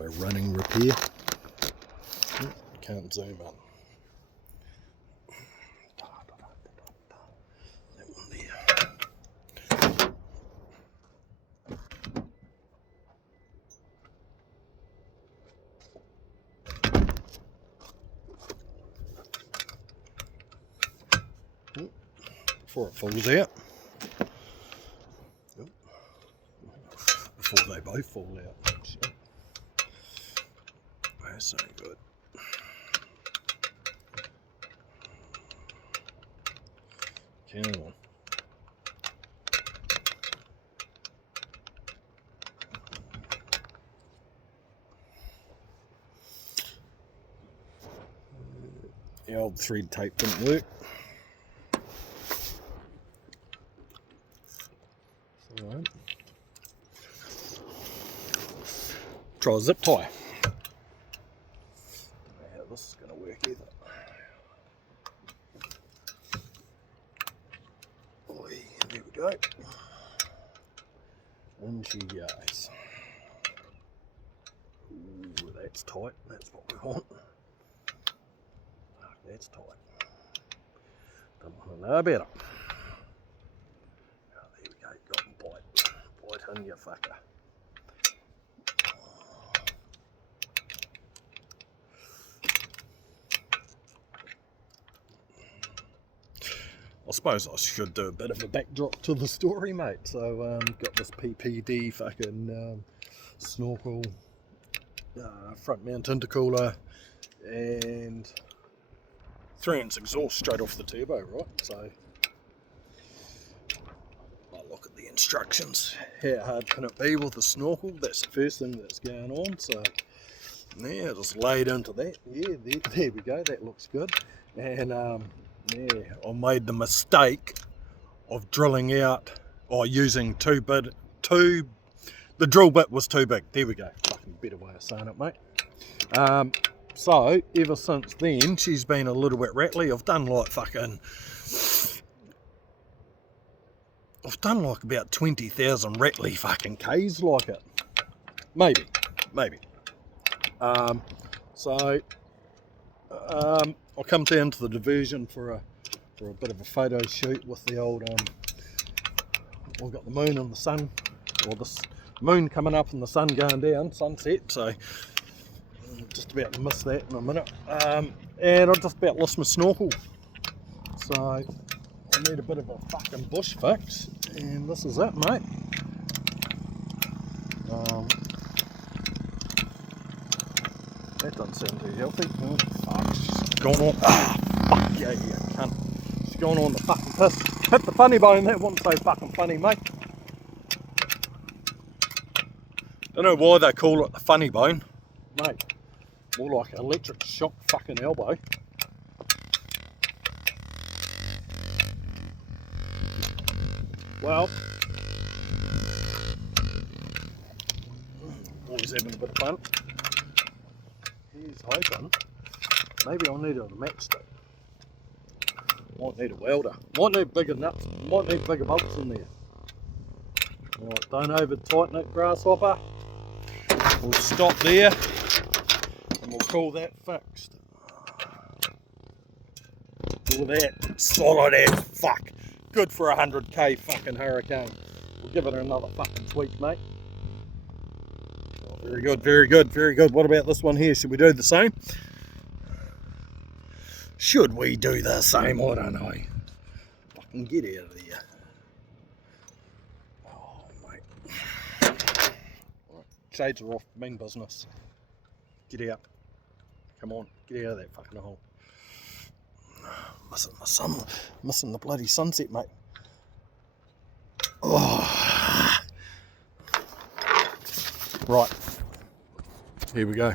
of a running repair. Can't zoom in. That one there. Before it falls out. Before they both fall out. Shit. That's so good. Caneo. The old thread tape didn't work. Alright. Try a zip tie. How this is going to work either. Oi, there we go. In she goes. Ooh, that's tight. That's what we want. Oh, that's tight. Don't want to know about it. Oh, there we go. Got them bite. Bite in, you fucker. I suppose I should do a bit of a backdrop to the story, mate. So, got this PPD fucking Snorkel front mount intercooler and 3-inch exhaust straight off the turbo, right? So, I look at the instructions. How hard can it be with the Snorkel? That's the first thing that's going on. So, yeah, just laid into that. Yeah, there we go. That looks good. And yeah, I made the mistake of drilling out or using the drill bit was too big. There we go. Fucking better way of saying it, mate. So ever since then, she's been a little bit rattly. I've done like about 20,000 rattly fucking K's like it. Maybe. I'll come down to the diversion for a bit of a photo shoot with the old we've got the moon and the sun, or the moon coming up and the sun going down, sunset, so I'm just about to miss that in a minute. And I just about lost my snorkel, so I need a bit of a fucking bush fix, and this is it, mate. That doesn't sound too healthy. Oh, fuck, she's gone on. Ah, fuck yeah, you cunt. She's gone on the fucking piss. Hit the funny bone, that wasn't so fucking funny, mate. Don't know why they call it the funny bone, mate. More like electric shock fucking elbow. Well, always having a bit of fun. He's hoping maybe I'll need a matchstick. Might need a welder. Might need bigger nuts. Might need bigger bolts in there. Alright, don't over tighten it, grasshopper. We'll stop there and we'll call that fixed. Look at that, solid as fuck. Good for 100k fucking Hurricane. We'll give it another fucking tweak, mate. Very good, very good, very good. What about this one here? Should we do the same? Should we do the same? I don't know. Fucking get out of there. Oh, mate. Right, shades are off. Mean business. Get out. Come on, get out of that fucking hole. Missing the sun, missing the bloody sunset, mate. Oh. Right. Here we go.